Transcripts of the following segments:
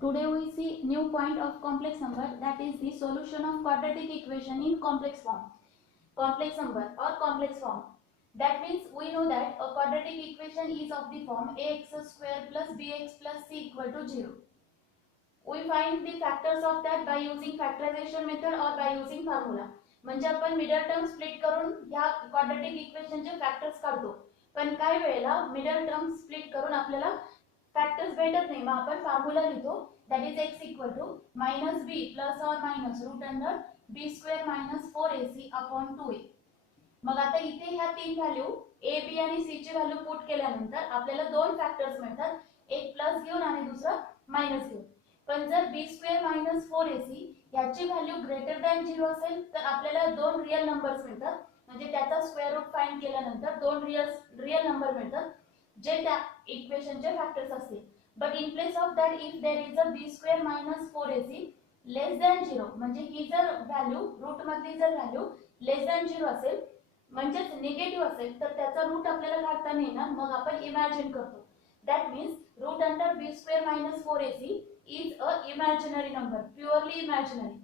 Today we see new point of complex number, that is the solution of quadratic equation in complex form. Complex number or complex form. That means we know that a quadratic equation is of the form ax square plus bx plus c equal to 0. We find the factors of that by using factorization method or by using formula. म्हणजे आपण middle term split करून ह्या quadratic इक्वेशनचे factors काढतो, पण काही वेळेला middle term split करून आपल्याला फॅक्टर्स भेटत नाही, मग आपण फॉर्म्युला लिहितो, that is x equal to minus B plus और minus root under B square minus 4ac upon 2a. मग आता इथे ह्या तीन व्हॅल्यू a b आणि c ची व्हॅल्यू पुट केल्यानंतर आपल्याला दोन फॅक्टर्स मिळतात, एक प्लस घेऊन आणि दुसरा मायनस घेऊन. पण जर b स्क्वेअर मायनस 4ac याची व्हॅल्यू ग्रेटर दॅन 0 असेल तर आपल्याला दोन रियल नंबर्स मिळतात, म्हणजे त्याचा स्क्वेअर रूट फाइंड केल्यानंतर दोन रियल नंबर मिळतात जे त्या इक्वेशनचे फॅक्टर्स असतील. But in place of that if there is a b square minus 4ac less than 0, म्हणजे ही जर व्हॅल्यू रूट मधली जर व्हॅल्यू लेस दॅन 0 असेल म्हणजेच निगेटिव्ह असेल तर त्याचा रूट आपल्याला काढता नाही येणार, मग आपण इमॅजिन करतो. That means root under b square minus 4ac is a imaginary number, purely imaginary.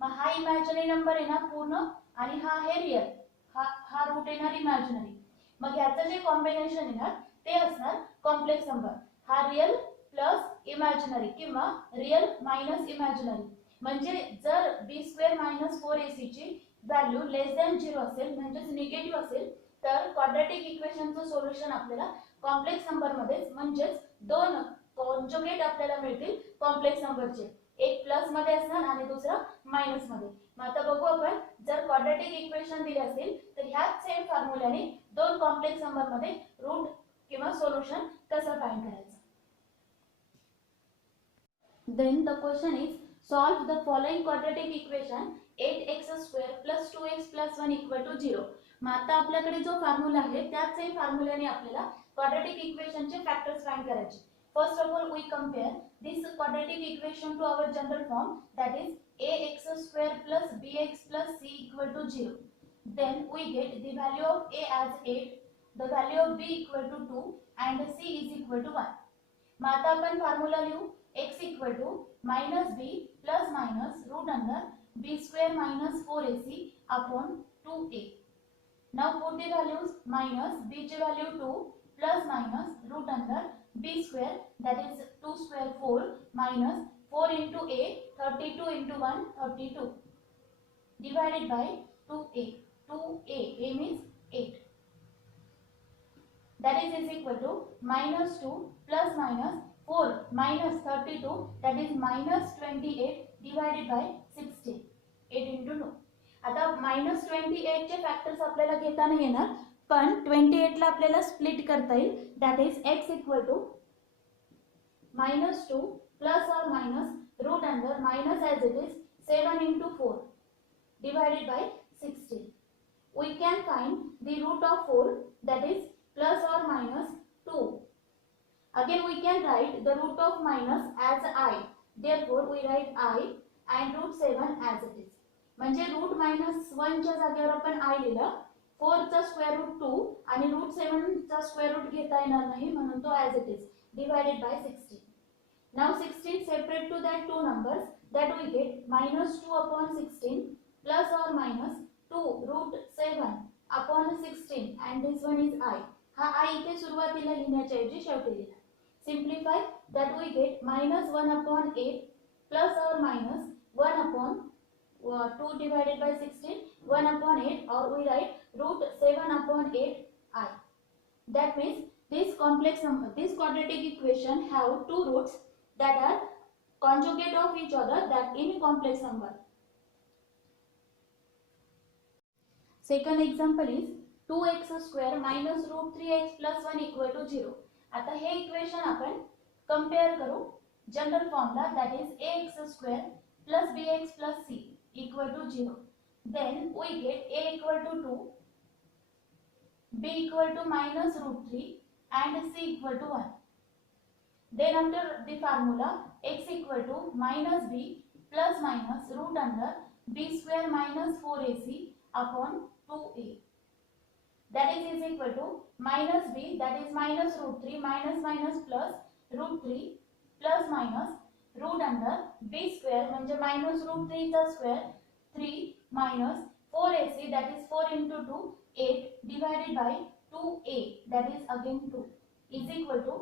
मग हा इमॅजिनरी नंबर आहे ना पूर्ण आणि हा आहे रियल, हा रूट येणार इमॅजिनरी. मग याचं जे कॉम्बिनेशन येणार ते असणार कॉम्प्लेक्स नंबर. हा रियल प्लस इमॅजिनरी किंवा रियल मायनस इमॅजिनरी. म्हणजे जर b स्क्वेअर मायनस 4ac ची व्हॅल्यू लेस दॅन 0 असेल म्हणजेच निगेटिव्ह असेल तर क्वाड्रेटिक इक्वेशनचं सोल्युशन आपल्याला कॉम्प्लेक्स नंबर मध्येच म्हणजेच दोन कॉन्जुगेट आपल्याला मिळतील कॉम्प्लेक्स नंबरचे, एक प्लस मध्ये असणार आणि दुसरा मायनस मध्ये. मग आता बघू आपण जर क्वाड्रेटिक इक्वेशन दिले असेल तर ह्याच सेम फॉर्म्युल्याने दोन कॉम्प्लेक्स नंबर मध्ये रूट किंवा सोल्युशन कसं फाइंड करायचं. Then the question is solve the following quadratic equation 8x square plus 2x plus 1 equal to 0. मग आता आपल्याकडे जो फॉर्म्युला आहे त्याच सेम फॉर्म्युल्याने आपल्याला क्वाड्रेटिक इक्वेशनचे फॅक्टर्स फाइंड करायचे. First of all we compare this quadratic equation to our general form, that is ax square plus bx plus c equal to 0. Then we get the value of a as 8, the value of b equal to 2 and c is equal to 1. मग आता आपण formula लिहू, x equal to minus b plus minus root under b square minus 4ac upon 2a. Now put the values, minus b ची value 2 plus minus root under b square, that is 2 square 4 minus 4 into a 32 into 1 32 divided by 2a. 2a means 8. That is equal to minus 2 plus minus 4 minus 32, that is minus 28 divided by 16. 8 into 2. आता minus 28 चे factors आपल्याला घेता नाही येणार, पण 28 ला आपल्याला split करता येईल. that is x equal to minus 2 plus or minus root under minus as it is 7 into 4 divided by 16. We can find the root of 4, that is plus or minus 2. Again we can write the root of minus as I. Therefore we write I and root 7 as it is. म्हणजे root minus 1 च्या जागेवर आपण I लिहिलं, 4 चा square root 2 आणि root 7 चा square root घेता येणार नाही म्हणून तो as it is divided by 16. Now 16 separate to that two numbers, that we get minus 2 upon 16 plus or minus 2 root 7 upon 16 and this one is I. हा I इथे सुरुवातीला लिहिण्याच्या ऐवजी शेवटी लिहिला. Simplify, that we get minus 1 upon 8 plus or minus 1 upon 2 divided by 16, 1 upon 8, or we write root 7 upon 8 I. That means this complex number, this quadratic equation have two roots that are conjugate of each other, that in complex number. Second example is 2x square minus root 3x plus 1 equal to 0. आता हे equation आपण compare करू general फॉर्मला, that is ax square plus bx plus c equal to 0. Then we get a equal to 2, b equal to minus root 3 and c equal to 1. Then after the formula, x equal to minus b plus minus root under b square minus 4ac upon 2a. That is equal to minus b, that is minus root 3 minus minus plus root 3 plus minus root under b square म्हणजे minus root 3 चा square 3 minus 4ac that is 4 into 2 8 divided by 2a that is again 2 is equal to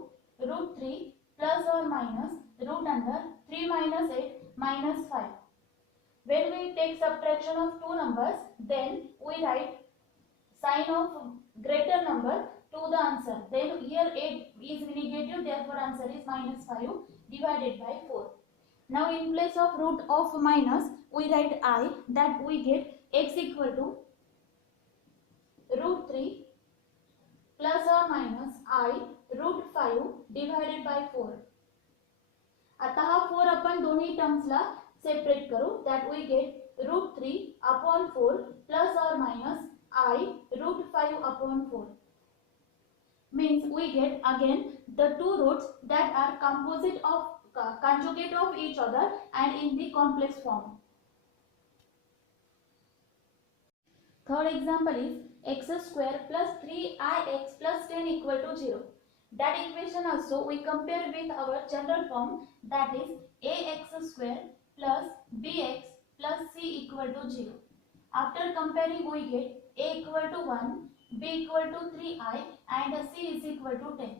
root 3 plus or minus root under 3 minus 8 minus 5. When we take subtraction of two numbers, then we write sign of greater number to the answer. Then here 8 is negative, therefore answer is minus 5 divided by 4. Now in place of root of minus, we write I, that we get x equal to root 3 plus or minus I root 5 divided by 4. आता हा 4 आपण दोन्ही टर्म्सला separate करू, that we get root 3 upon 4 plus or minus I root 5 upon 4. Means we get again the two roots that are composite of conjugate of each other and in the complex form. Third example is x square plus 3ix plus 10 equal to 0. That equation also we compare with our general form, that is ax square plus bx plus c equal to 0. After comparing we get a equal to 1, b equal to 3i and c is equal to 10.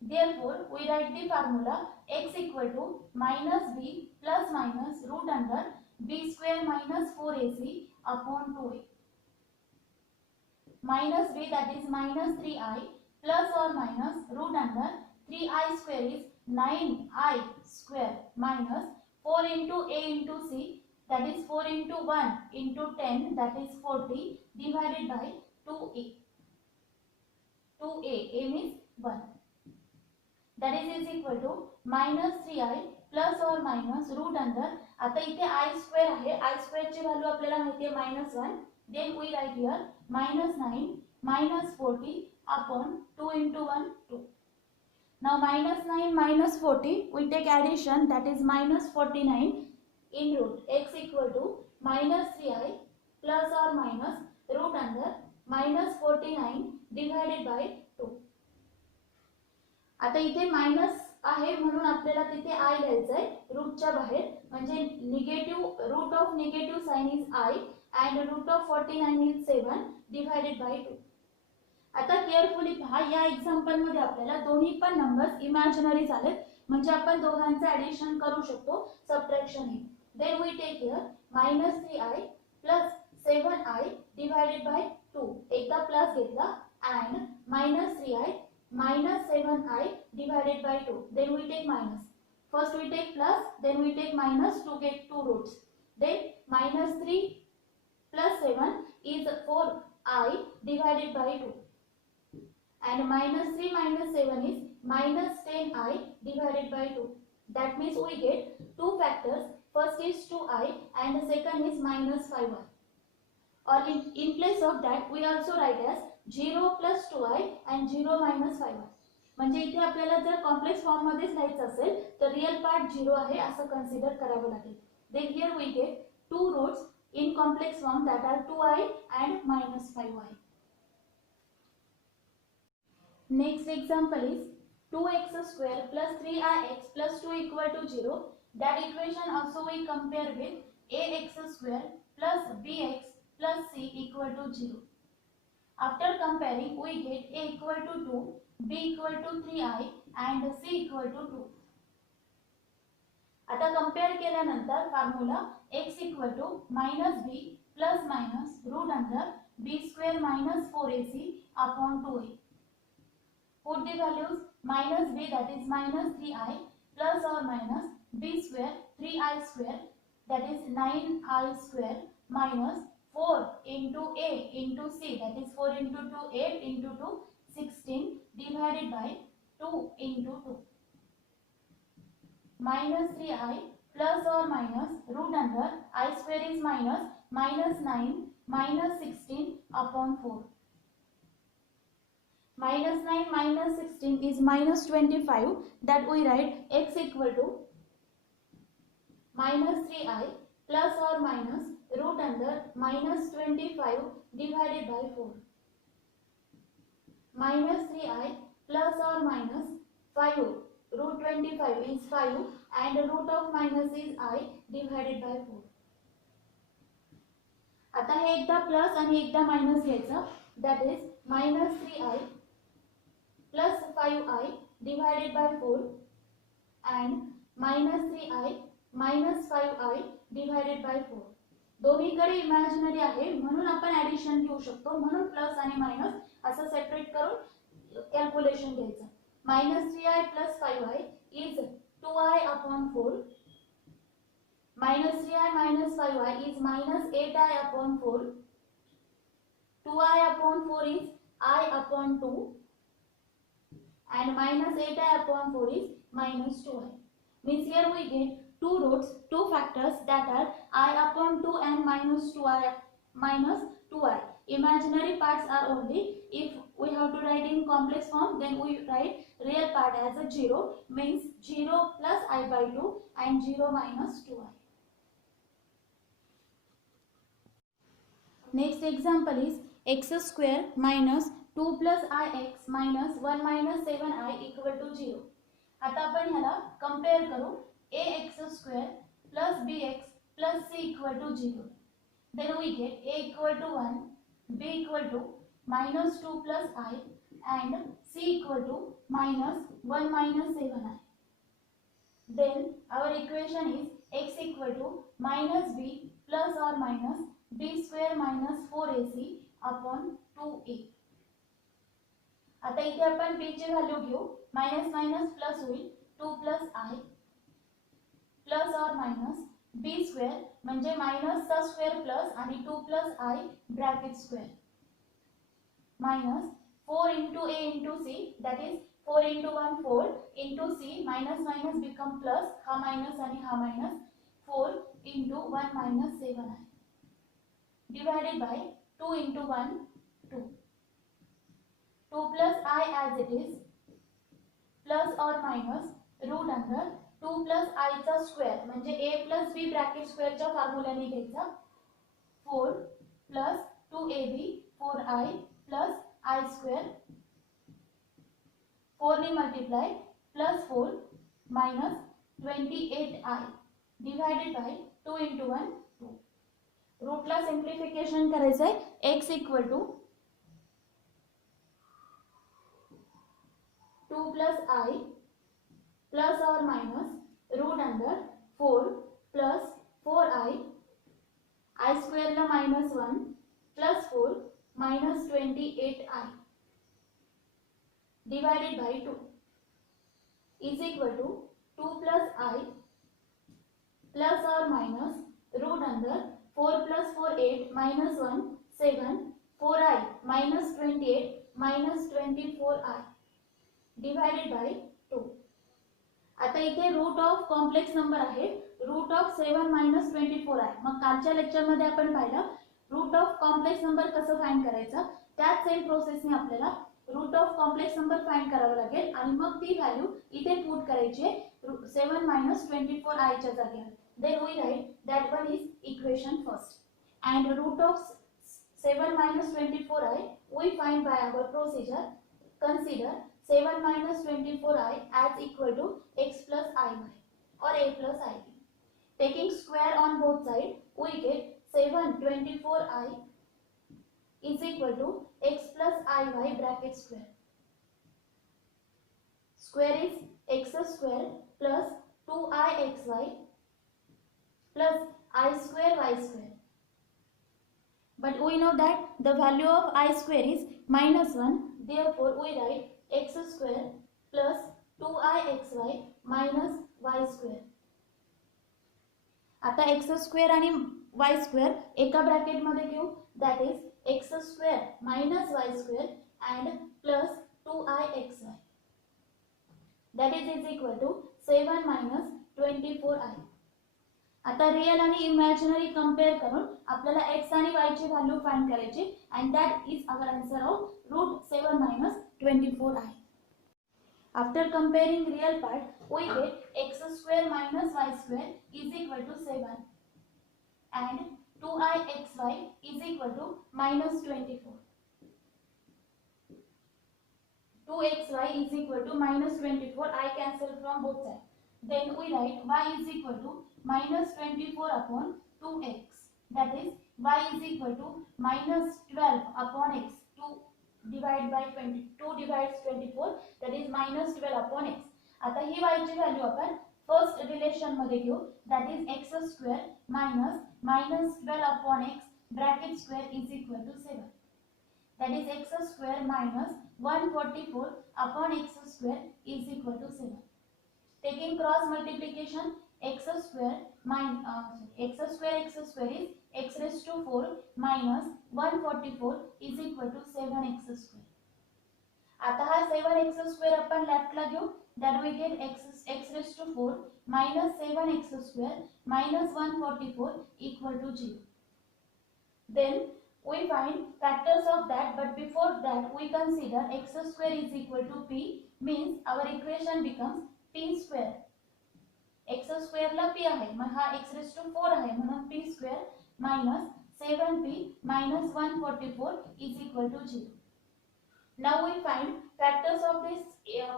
Therefore, we write the formula x equal to minus b plus minus root under b square minus 4ac upon 2a. Minus b, that is minus 3i, plus or minus root under 3i square is 9i square minus 4 into a into c, that is 4 into 1 into 10, that is 40 divided by 2a. 2a, a means 1. That is equal to minus 3i plus or minus root under, आता इथे I square आहे, I square ची value आपल्याला माहिती आहे -1. Then we write here -9 minus 40 upon 2 into 1 2. Now -9 minus 40 we take addition, that is -49 in root x equal to minus 3i plus or minus root under -49 divided by 2. आता इथे minus आहे म्हणून आपल्याला तिथे आय लिहायचं आहे रूटच्या बाहेर, म्हणजे negative root of negative sign is i and root of 49 is 7 divided by 2. आता केअरफुली पहा, या एक्झाम्पल मध्ये आपल्याला दोन्ही पण नंबर्स इमॅजिनरी झालेत, म्हणजे आपण दोघांचे ऍडिशन करू शकतो, सबट्रॅक्शन हे. Then we take here -3i plus 7i divided by 2, एकदा प्लस घेतला and -3i minus 7i divided by 2. Then we take minus. First we take plus, then we take minus to get two roots. Then -3 plus 7 is 4i divided by 2. And -3 minus 7 is -10i divided by 2. That means we get two factors. First is 2i and the second is -5i. Or in place of that we also write as 0 plus 2i and 0 minus 5i. म्हणजे इथे आपल्याला जर complex form मध्ये लिहायचं असेल तर real part 0 आहे असं कन्सिडर करावं लागेल. Then here we get two roots in complex form, that are 2i and -5i. Next example is 2x square plus 3ix plus 2 equal to 0. That equation also we compare with ax square plus bx plus c equal to 0. After comparing we get a equal to 2, b equal to 3i and c equal to 2. आता compare केल्यानंतर formula x equal to minus b plus minus root under b square minus 4ac upon 2a. Put the values minus b, that is minus 3i plus or minus b square 3i square, that is 9i square minus 4 into a into c, that is 4 into 2 8 into 2 16 divided by 2 into 2. Minus 3i plus or minus root under I square is -9 minus 16 upon 4. -9 minus 16 is -25, that we write x equal to -3i plus or minus root under -25 divided by 4. -3i plus or minus 5 root 25 is 5 and root of minus is I divided by 4. आता हे एकदा plus आणि एकदा minus घ्यायचं. That is minus 3i plus 5i divided by 4 and minus 3i minus 5i divided by 4. दोन्हीकडे imaginary आहे म्हणून आपण addition घेऊ शकतो. म्हणून प्लस आणि मायनस असं सेपरेट करून कॅल्क्युलेशन घ्यायचं. minus 3i plus 5i is 2i upon 4. minus 3i minus 5i is minus 8i upon 4. 2i upon 4 is I upon 2 and minus 8i upon 4 is minus 2i. Means here we get two roots, two factors that are I upon 2 and minus 2i minus 2i. Imaginary parts are only. If we have to write in complex form, then we write real part as a 0, means 0 plus I by 2 and 0 minus 2i. Next example is x square minus 2 plus ix minus 1 minus 7i equal to 0. आता आपण ह्याला compare करू. ax square plus bx plus c equal to 0. Then we get a equal to 1, b equal to minus 2 plus I and c equal to minus 1 minus 7i. Then our equation is x equal to minus b plus or minus b square minus 4ac upon 2a. आता इथे आपण b ची value घेऊ. Minus minus plus होईल. 2 plus i plus और minus b square म्हणजे minus चा square plus आणि 2 plus i bracket square minus 4 into a into c, that is 4 into 1 4 into c, minus minus become plus, हा minus आणि हा minus, 4 into 1 minus 7i divided by 2 into 1 2. 2 plus I as it is plus or minus root under 2 plus I चा square म्हणजे a plus b bracket स्क्वेअरच्या फॉर्म्युलाने घ्यायचा. 4 plus 2ab 4i plus I square 4 ने multiply plus 4 minus 28i divided by 2 into 1 2. रूटला simplification करायचं आहे. x equal to 2 plus I plus or minus root under 4 plus 4i I square ला minus 1 plus 4 minus 28i divided by 2 is equal to 2 plus I plus or minus root under 4 plus 4 8 minus 1 7 4i minus 28 minus 24i divided by 2. आता इथे root of complex number आहे. Root of 7 minus 24 आहे. मग कालच्या lecture मध्ये आपण पाहिलं root of complex number कसं find करायचं. त्याच सेम प्रोसेसने आपल्याला root of complex number find करावं लागेल आणि मग ती व्हॅल्यू इथे पुट करायची आहे 7 minus 24i च्या जागेवर. Then we write that one is equation first and root of 7 minus 24i we find by our procedure. Consider 7 minus 24i as equal to x plus iy or a plus ib. Taking square on both sides we get 7 24i is equal to x plus iy bracket square. Square is x square plus 2ixy plus I square y square. But we know that the value of I square is minus 1. Therefore, we write x square plus 2ixy minus y square. आता x square आणि y square एका bracket मध्ये घेऊ. That is x square minus y square and plus 2ixy. That is equal to 7 minus 24i. आता real आणि imaginary compare करून आपल्याला x आणि y ची व्हॅल्यू फाइंड करायची and that is our answer of root 7 minus 24i. After comparing real part we get x square minus y square is equal to 7 and 2ixy is equal to minus 24. 2xy is equal to minus 24. I cancel from both sides. Then we write y is equal to minus 24 upon 2x. That is y is equal to minus 12 upon x. 2 divide by 20. 2 divides 24. That is minus 12 upon x. आता ही y ची value आपण first relation मध्ये घेऊ. That is x square minus minus 12 upon x bracket square is equal to 7. That is x square minus 144 upon x square is equal to 7. Taking cross multiplication, x square is x raised to 4 minus 144 is equal to 7x square. आता हा 7x square आपण left ला घेऊ. That we get x raised to 4 minus 7x square minus 144 equal to 0. Then we find factors of that, but before that we consider x square is equal to p, means our equation becomes p square. x square La p आहे, मग हा x raised to 4 आहे, म्हणून p square minus 7p minus 144 is equal to 0. Now we find factors of this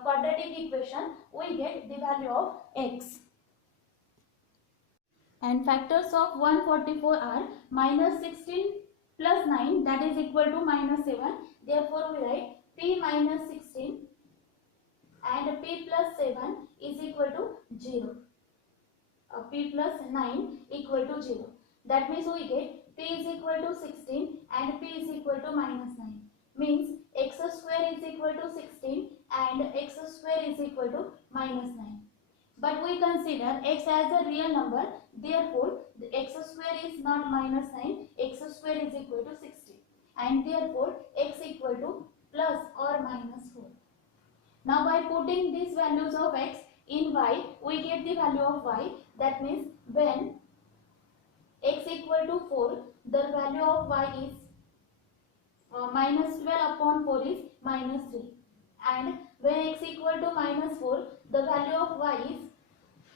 quadratic equation. We get the value of x. And factors of 144 are minus 16 plus 9, that is equal to minus 7. Therefore we write p minus 16 and p plus 7 is equal to 0. P plus 9 equal to 0. That means we get p is equal to 16 and p is equal to minus 9. Means x square is equal to 16 and x square is equal to minus 9. But we consider x as a real number, therefore the x square is not minus 9, x square is equal to 16, and therefore x equal to plus or minus 4. Now by putting these values of x in y, we get the value of y. That means when x equal to 4, the value of y is minus 12 upon 4 is minus 3, and when x equal to minus 4, the value of y is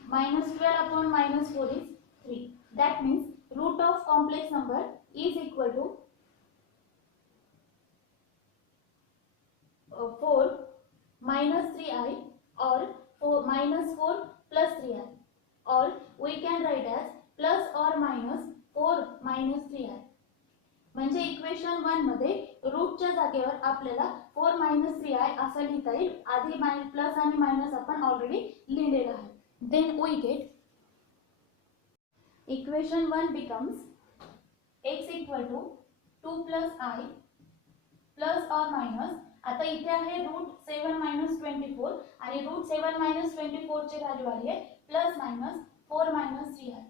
minus 12 upon minus 4 is 3. That means root of complex number is equal to 4 minus 3i or 4 minus 4 plus 3i, or we can write as plus or minus 4 minus 3i. म्हणजे equation 1 मध्ये रूटच्या जागेवर आपल्याला 4 minus 3i असं लिहिता येईल. आधी plus आणि minus आपण ऑलरेडी लिहिलेलं आहे. Then we get equation 1 becomes x equal to 2 plus I plus or minus. आता इथे आहे रूट 7 minus 24 आणि रूट 7 minus 24 ची व्हॅल्यू आली आहे plus minus 4 minus 3i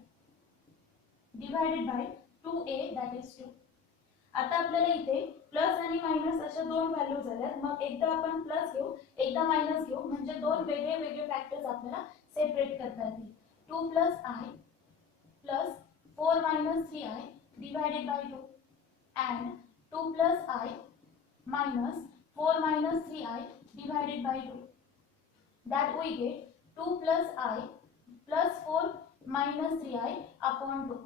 divided by 2a that is 2. आता आपल्याला इथे प्लस आणि मायनस अशा दोन व्हॅल्यू झाल्यात. मग एकदा आपण प्लस घेऊ, एकदा मायनस घेऊ, म्हणजे दोन वेगळे फॅक्टर्स आपल्याला सेपरेट करता येतील. 2 plus I plus 4 minus 3i divided by 2 and 2 plus I minus 4 minus 3i divided by 2. That we get 2 plus I plus 4 minus 3i upon 2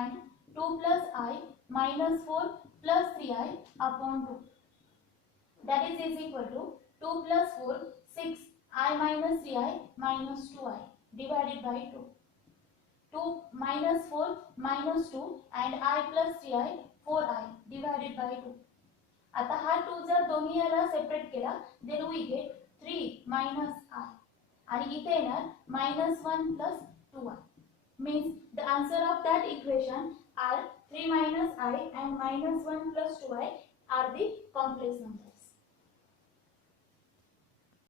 and 2 plus I minus 4 plus 3i upon 2. That is equal to 2 plus 4 6 I minus 3i minus 2i divided by 2. 2 minus 4 minus 2 and I plus 3i 4i divided by 2. आता हा 2 जर दोन्ही याला separate केला then we get 3 minus I आणि इथे येणार minus 1 plus 2i. Means the answer of that equation are 3 minus I and minus 1 plus 2i are the complex numbers.